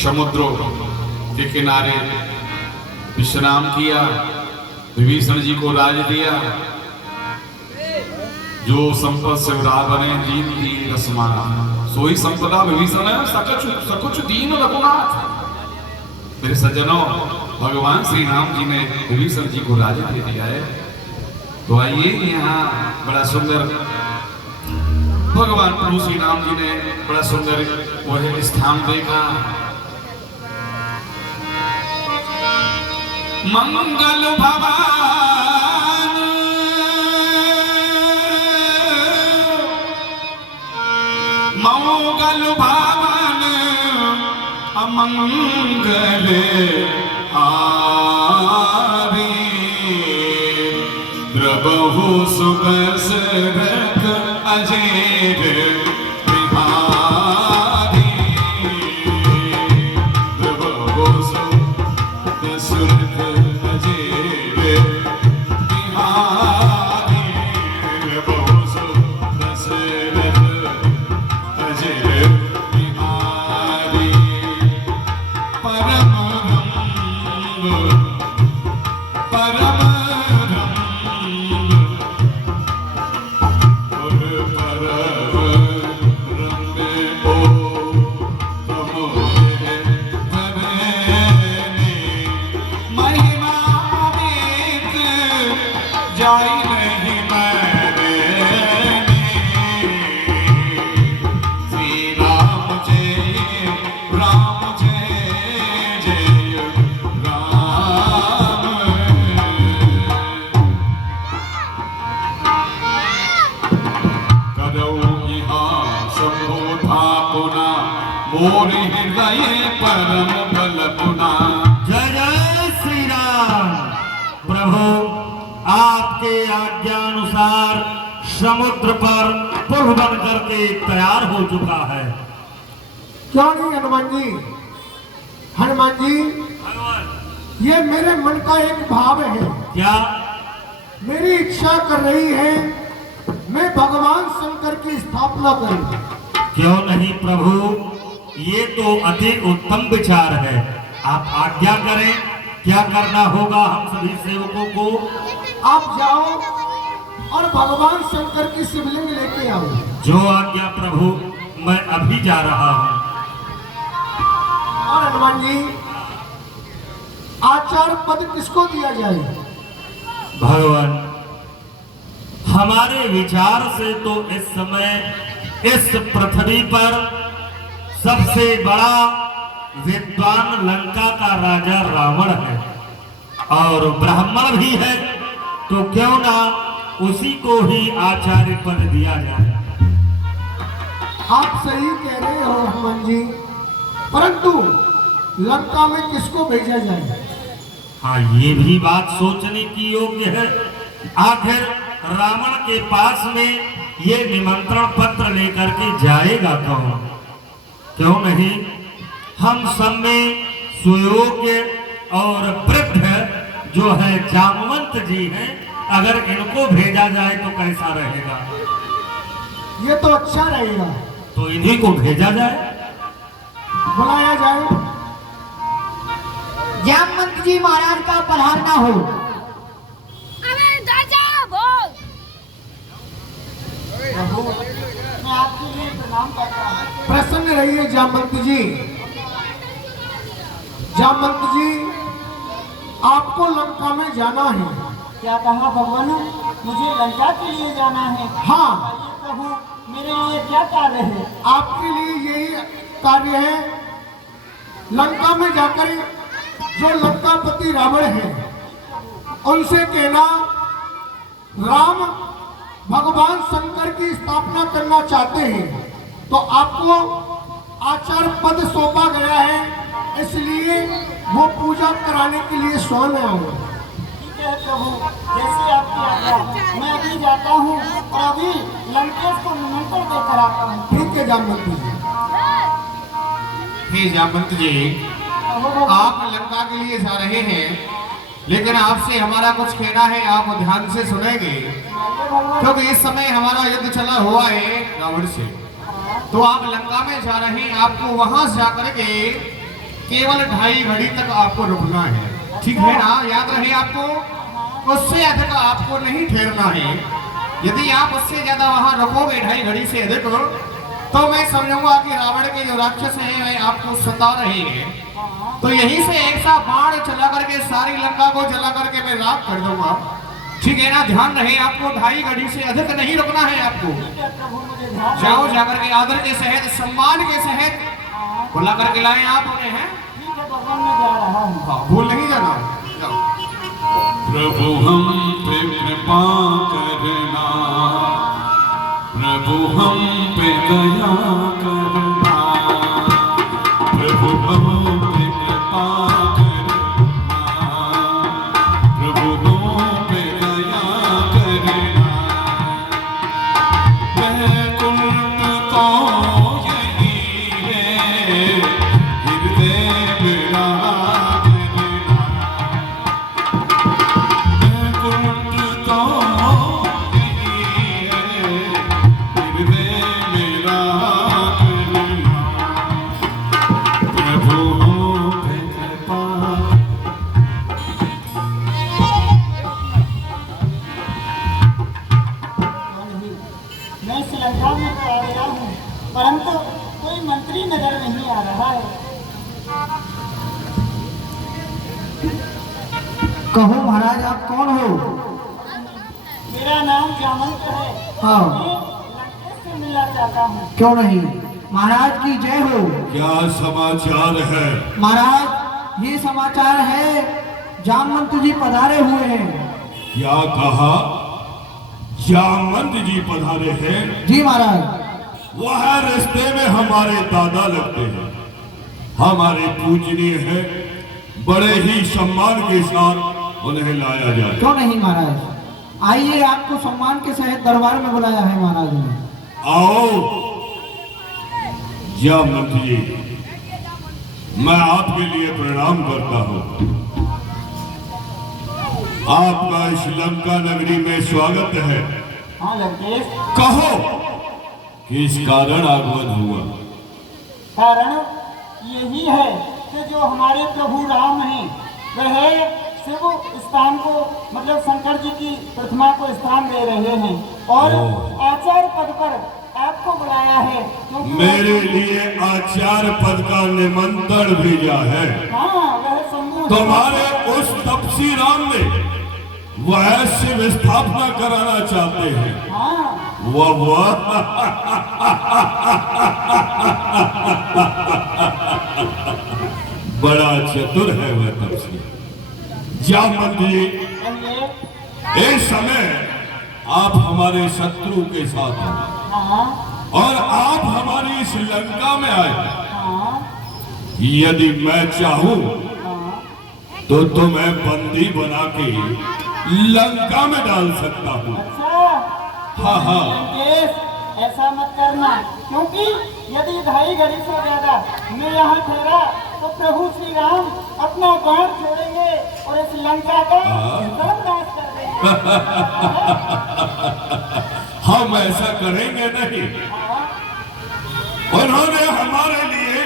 समुद्रों के किनारे विश्राम किया, विभीषण जी को राज दिया। जो संपद से उदार बने दीन की रसमाना, सोई संपदा विभीषण सकुच दीन रघुनाथ। मेरे सज्जनों, भगवान श्री राम जी ने विभीषण जी को राज दे दिया है। तो आइए, यहाँ बड़ा सुंदर भगवान प्रभु श्री राम जी ने बड़ा सुंदर वह स्थान देखा। मंगल भवन मंगल भवन अमंगल आवे, द्रबहु सुदशरथ अजेर बिहारी। द्रबहु सुदशरथ अजेर बिहारी, द्रबहु सुदशरथ अजेर बिहारी। परम परम मोरे हृदय परम बल पुना। जय जय श्री राम। प्रभु, आपके आज्ञानुसार समुद्र पर पुल बन करके तैयार हो चुका है। क्यों नहीं हनुमान जी? हनुमान जी, ये मेरे मन का एक भाव है। क्या? मेरी इच्छा कर रही है मैं भगवान शंकर की स्थापना करूं। क्यों नहीं प्रभु, ये तो अति उत्तम विचार है। आप आज्ञा करें, क्या करना होगा हम सभी सेवकों को? आप जाओ और भगवान शंकर की शिवलिंग लेके आओ। जो आज्ञा प्रभु, मैं अभी जा रहा हूँ। और हनुमान जी, आचार्य पद किसको दिया जाए? भगवान, हमारे विचार से तो इस समय इस पृथ्वी पर सबसे बड़ा विद्वान लंका का राजा रावण है और ब्राह्मण भी है, तो क्यों ना उसी को ही आचार्य पद दिया जाए। आप सही कह रहे हो हनुमान जी, परंतु लंका में किसको भेजा जाए? हाँ, ये भी बात सोचने की योग्य है। आखिर रावण के पास में ये निमंत्रण पत्र लेकर के जाएगा कौन? क्यों नहीं हम सब में सुयोग्य और वृद्ध जो है जामवंत जी हैं, अगर इनको भेजा जाए तो कैसा रहेगा? ये तो अच्छा रहेगा। तो इन्हीं को भेजा जाए, बुलाया जाए। जामवंत जी महाराज का पधारना हो। मैं आपके लिए प्रणाम करता हूँ। प्रसन्न रहिए जामवंत जी। जामवंत जी, आपको लंका में जाना है। क्या कहा भगवान? मुझे लंका के लिए जाना है। हाँ, प्रभु, मेरे लिए क्या कार्य है? आपके लिए यही कार्य है, लंका में जाकर जो लंकापति रावण है उनसे कहना राम भगवान शंकर की स्थापना करना चाहते हैं, तो आपको आचार्य पद सौंपा गया है, इसलिए वो पूजा कराने के लिए स्वयं आऊंगा। ठीक है प्रभु, जैसे आपकी आज्ञा। मैं अभी जाता हूँ और अभी लंकेश को निमंत्रण देकर आता हूँ। ठीक है जामवंत जी। हे जामवंत जी, आप लंका के लिए जा रहे हैं, लेकिन आपसे हमारा कुछ कहना है, आप ध्यान से सुनेंगे, क्योंकि इस समय हमारा युद्ध चला हुआ है रावण से। तो आप लंका में जा रहे हैं, आपको वहां जाकर के केवल 2.5 घड़ी तक आपको रुकना है, ठीक है ना? याद रहे आपको, उससे अधिक आपको नहीं ठहरना है। यदि आप उससे ज्यादा वहां रुकोगे 2.5 घड़ी से अधिक, तो मैं समझूंगा कि रावण के जो राक्षस हैं वे आपको सता रहे हैं। तो यहीं से एक सा बाण चला करके सारी लंका को जला करके मैं राख कर दूंगा, ठीक है ना? ध्यान रहे, आपको 2.5 घड़ी से अधिक नहीं रुकना है आपको। प्रभु मुझे ध्यान जाओ जाकर के आदर के सहित, सम्मान के सहित बुला करके लाए आप उन्हें, हैं? ठीक है भगवान, मैं जा रहा हूँ। हाँ, भूल नहीं जाना। जाओ। प्रभु हम पे कृपा करना, प्रभु हम पे दया करना, प्रभु हम पे कृपा करना, प्रभु हम पे दया करना। वैकुंठ तो यही है, हृदय मेरा करना। वैकुंठ तो यही है, हृदय मेरा करना। प्रभु हो पे कृपा। मैं श्रीलंका में तो आ गया हूँ, परंतु कोई मंत्री नजर नहीं आ रहा है। कहो महाराज, आप कौन हो? मेरा नाम जामंत है। हाँ। मैं लंकेश से मिलना चाहता हूँ। क्यों नहीं, महाराज की जय हो। क्या समाचार है? महाराज, ये समाचार है, जामवंत जी पधारे हुए हैं। क्या कहा? जामवंत जी पधारे हैं? जी महाराज। वह रिश्ते में हमारे दादा लगते हैं, हमारे पूजनीय हैं, बड़े ही सम्मान के साथ उन्हें लाया जाए। क्यों नहीं महाराज, आइए, आपको सम्मान के सहित दरबार में बुलाया है महाराज ने। आओ जामवंत जी, मैं आपके लिए प्रणाम करता हूँ। आपका इस लंका नगरी में स्वागत है। हाँ लंकेश, कहो किस कारण आगमन हुआ? कारण यही है कि जो हमारे प्रभु राम हैं वह शिव स्थान को, मतलब शंकर जी की प्रतिमा को स्थान दे रहे हैं और आचार्य पद पर आपको बुलाया है, क्योंकि मेरे लिए आचार्य पद का निमंत्रण भेजा है। हाँ वह समूह तुम्हारे उस तपसी राम ने वह शिव स्थापना कराना चाहते हैं। हाँ वह बड़ा चतुर है वह तपसी। जामवंत जी, कहिए। इस समय आप हमारे शत्रु के साथ हैं हाँ और आप हमारी श्रीलंका में आए। हाँ यदि मैं चाहूं हाँ। तो तुम्हें बंदी बना के लंका में डाल सकता हूँ। अच्छा हाँ हाँ, लंकेश, ऐसा मत करना, क्योंकि यदि 2.5 घड़ी से ज्यादा मैं यहाँ ठहरा तो प्रभु श्री राम अपना बाण छोड़ेंगे और इस लंका का सर्वनाश कर देंगे। हम ऐसा करेंगे नहीं। उन्होंने हमारे लिए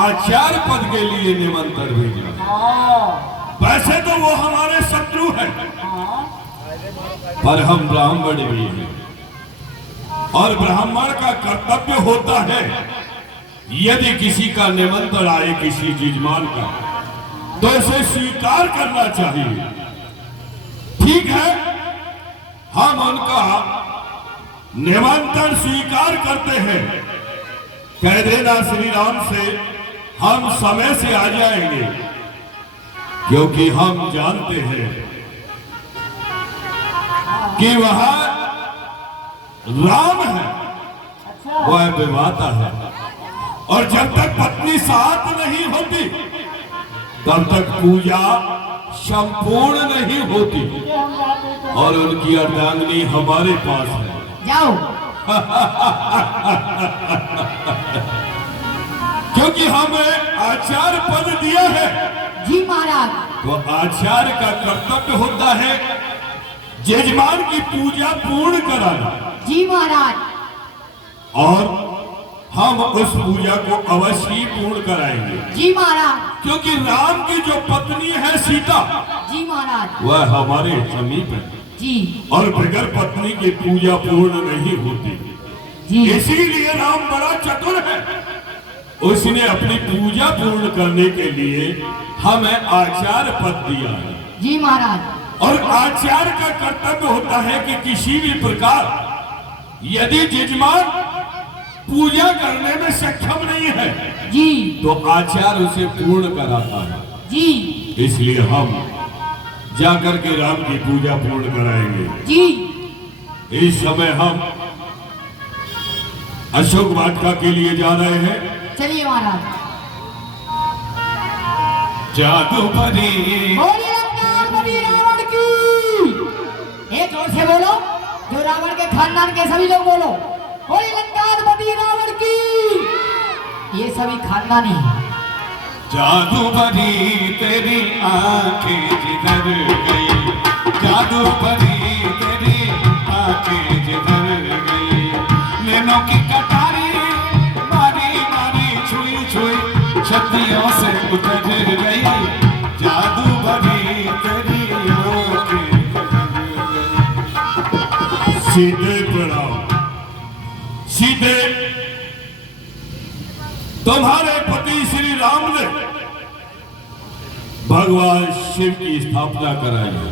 आचार्य पद के लिए निमंत्रण भेजा। हाँ वैसे तो वो हमारे शत्रु हैं, हाँ पर हम ब्राह्मण भी हैं और ब्राह्मण का कर्तव्य होता है, यदि किसी का निमंत्रण आए किसी यजमान का, तो इसे स्वीकार करना चाहिए। ठीक है, हम उनका निमंत्रण स्वीकार करते हैं। कह देना श्री राम से हम समय से आ जाएंगे, क्योंकि हम जानते हैं कि वह राम है, अच्छा वह विवाहता है, और जब तक पत्नी साथ नहीं होती तब तक पूजा संपूर्ण नहीं होती, ये हम जाते तो और उनकी अर्धांगिनी हमारे पास है। जाओ। क्योंकि हमें आचार्य पद दिया है, जी महाराज। तो आचार्य का कर्तव्य होता है यजमान की पूजा पूर्ण कराना जी महाराज। और हम उस पूजा को अवश्य ही पूर्ण कराएंगे, जी महाराज। क्योंकि राम की जो पत्नी है सीता, जी महाराज। वह हमारे समीप है जी और बगैर पत्नी की पूजा पूर्ण नहीं होती। जी इसीलिए राम बड़ा चतुर है, उसने अपनी पूजा पूर्ण करने के लिए हमें आचार्य पद दिया है। जी महाराज। और आचार्य का कर्तव्य होता है कि किसी भी प्रकार यदि यजमान पूजा करने में सक्षम नहीं है जी तो आचार्य उसे पूर्ण कराता है। जी इसलिए हम जाकर के राम की पूजा पूर्ण कराएंगे। जी। इस समय हम अशोक वाटिका के लिए जा रहे हैं। चलिए महाराज। जादू भरी बोलिए लंकापति रावण की। एक जोर से बोलो, जो रावण के खानदान के सभी लोग बोलो, बोलिए लंकापति रावण की। ये सभी खानदानी है। जादू भरी तेरी आंखें जिधर गई, जादू भरी तेरी आंखें जिधर गई, नैनों की कटारी मारी मारी छुई छुई छतियों से उतर गई, जादू भरी तेरी आंखें सीधे प्रणाम। सीधे तुम्हारे पति श्री राम ने भगवान शिव की स्थापना कराई है,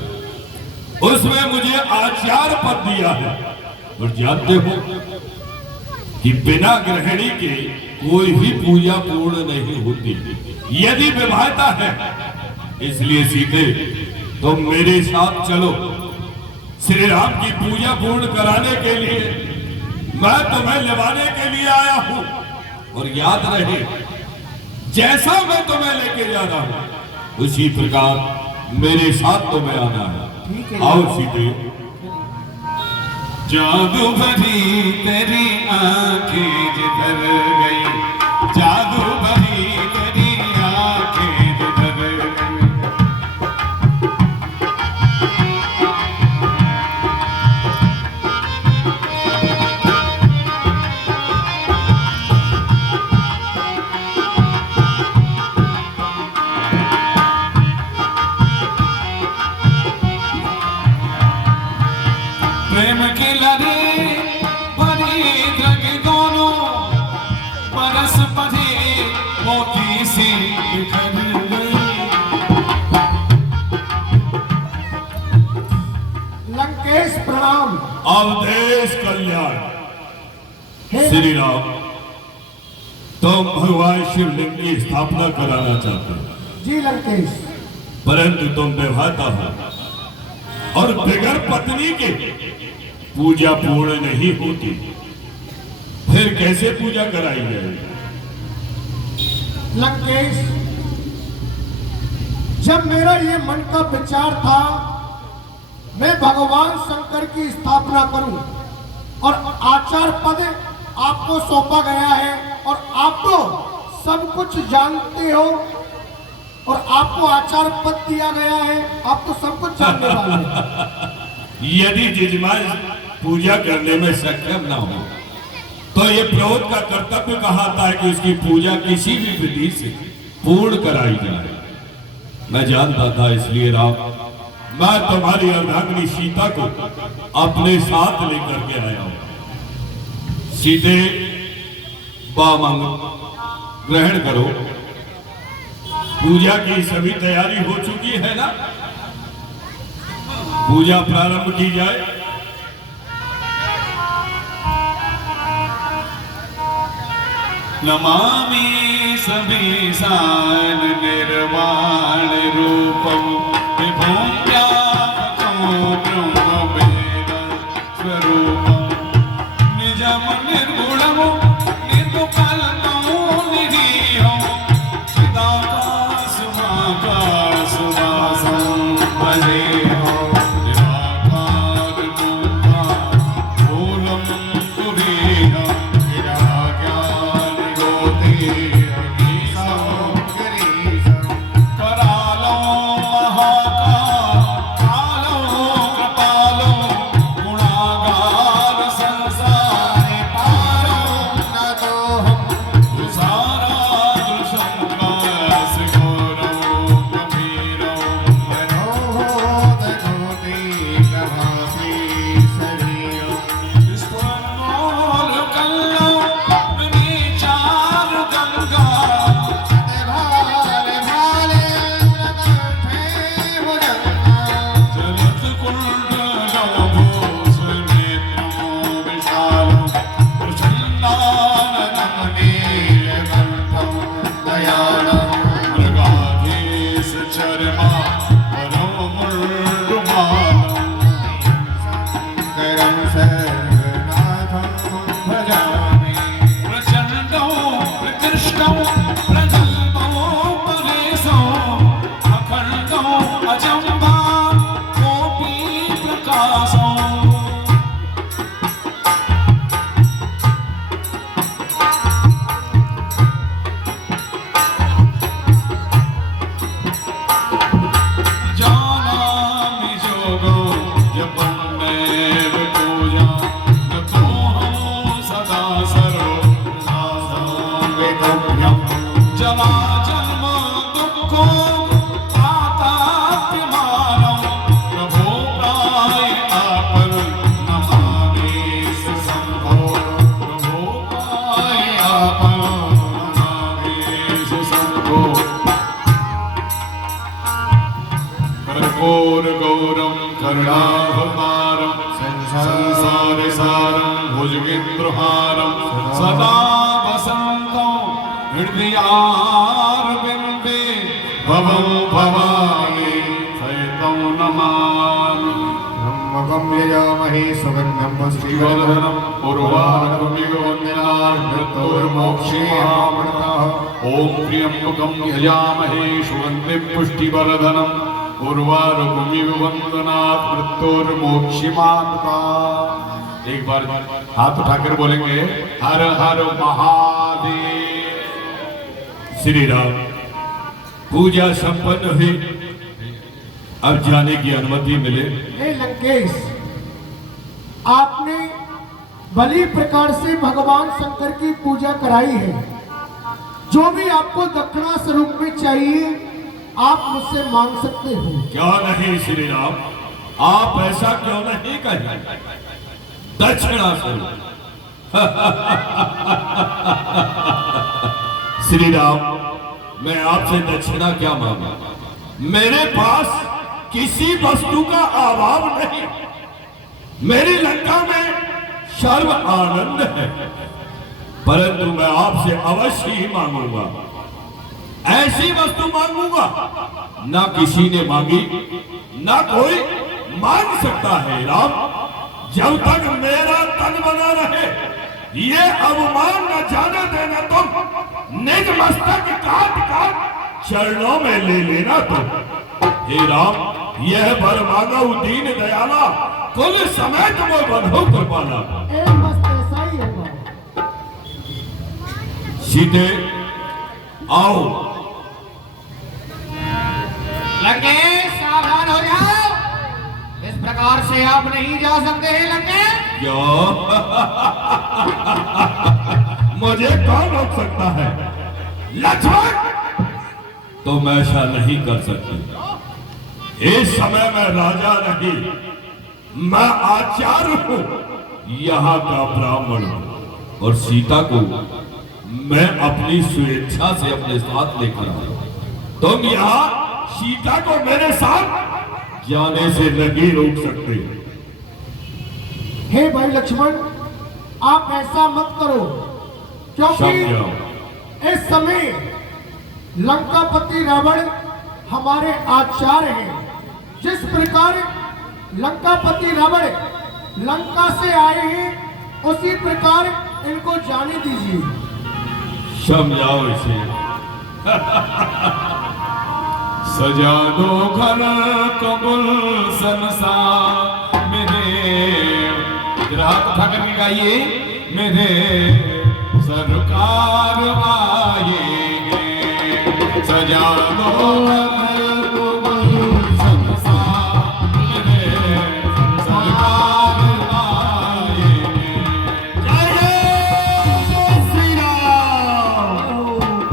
उसमें मुझे आचार्य पद दिया है। और जानते हो कि बिना ग्रहणी के कोई भी पूजा पूर्ण नहीं होती यदि विवाहिता है। इसलिए सीधे तुम मेरे साथ चलो, श्री राम की पूजा पूर्ण कराने के लिए मैं तुम्हें लेवाने के लिए आया हूं। और याद रहे, जैसा मैं तुम्हें लेके जा रहा हूं उसी प्रकार मेरे साथ तुम्हें आना है। आओ सीधे। जादू भरी तेरी आंखें जिधर गई, जादू भरी तेरी आंखें जिधर गई, प्रेम की लड़ी भरी द्रग दोनों परस पढ़े मोती सी बिखर गई। लंकेश प्रणाम। अवधेश कल्याण। श्री राम, तुम भगवान शिवलिंग की स्थापना कराना चाहते हो, जी लंकेश। परंतु तुम विवाहिता हो और बगैर पत्नी के पूजा पूर्ण नहीं होती, फिर कैसे पूजा कराई जाएगी? लंकेश, जब मेरा ये मन का विचार था मैं भगवान शंकर की स्थापना करूं और आचार्य पद आपको सौंपा गया है और आप तो सब कुछ जानते हो और आपको आचार्य पद दिया गया है, आप तो सब कुछ जानने वाले हैं। यदि यजमान पूजा करने में सक्षम ना हो तो ये प्रौढ़ का कर्तव्य कहाता है कि उसकी पूजा किसी भी विधि से पूर्ण कराई जाए। मैं जानता था, इसलिए राम, मैं तुम्हारी अर्धांगिनी सीता को अपने साथ लेकर के आया हूं। सीधे बामंग ग्रहण करो। पूजा की सभी तैयारी हो चुकी है ना? पूजा प्रारंभ की जाए। नमामि समीसान निर्वाण रूपम विभुं व्यापकं ब्रह्मवेद स्वरूपं निजं निर्गुणं निर्विकल्पं निरीहं चिदाकाशमाकाशवासं भजेऽहं जला जन्म दुखों आताप मानव प्रभो प्राय आपन नमावेश संभो प्रभो प्राय आपन नमावेश संभो कर्पूर गौरम करुणावतारम संसार सारम भुजगेन्द्रहारम सदा वसंतं हृदयारविंदे भवं भवामि सहितं नमामि यजामहे सुगन्धं श्रीवर्धनम् उर्वारुकमिव वन्द्यात् मृत्युर्मोक्षीयमामृतः ॐ त्र्यम्बकं यजामहे सुगन्धिं पुष्टिवर्धनम् उर्वारुकमिव वन्दनात् मृत्युर्मोक्षीयमामृतः। एक बार हाथ उठाकर बोलेंगे हर हर महादेव। श्री राम, पूजा संपन्न हुई, अब जाने की अनुमति मिले। हे लंकेश, आपने भली प्रकार से भगवान शंकर की पूजा कराई है। जो भी आपको दक्षिणा स्वरूप में चाहिए आप मुझसे मांग सकते हो। क्या नहीं श्री राम, आप ऐसा क्यों नहीं कहें? दक्षिणा स्वरूप श्री राम, मैं आपसे दक्षिणा क्या मांगा? मेरे पास किसी वस्तु का अभाव नहीं। मेरी लंका में सर्व आनंद है, परंतु मैं आपसे अवश्य ही मांगूंगा। ऐसी वस्तु मांगूंगा ना किसी ने मांगी, ना कोई मांग सकता है। राम, जब तक मेरा तन बना रहे ये अवमान न जाने देना तुम। निज मस्तक काट काट चरणों में ले लेना तुम। हे राम, यह वर मांगा दीन दयाला, कुल समय तुम्हें बंधो कृपाला। बस ऐसा ही होगा। सीते आओ। लंकेश सावधान हो जाओ, इस प्रकार से आप नहीं जा सकते हैं लंकेश। क्यों? मुझे कौन रोक सकता है? लक्ष्मण, तुम ऐसा नहीं कर सकते। इस समय मैं राजा नहीं, मैं आचार्य हूं, यहाँ का ब्राह्मण हूं, और सीता को मैं अपनी स्वेच्छा से अपने साथ लेकर आया। तुम यहाँ सीता को मेरे साथ जाने से नहीं रोक सकते। हे भाई लक्ष्मण, आप ऐसा मत करो, क्योंकि समझाओ। इस समय लंकापति रावण हमारे आचार्य हैं। जिस प्रकार लंकापति रावण लंका से आए हैं उसी प्रकार इनको जाने दीजिए। समझाओ इसे। सजा दो घर को गुलशन सा मेरे, रात ठाकर के गाइए, मेरे सरकार आएंगे। सजा दो घर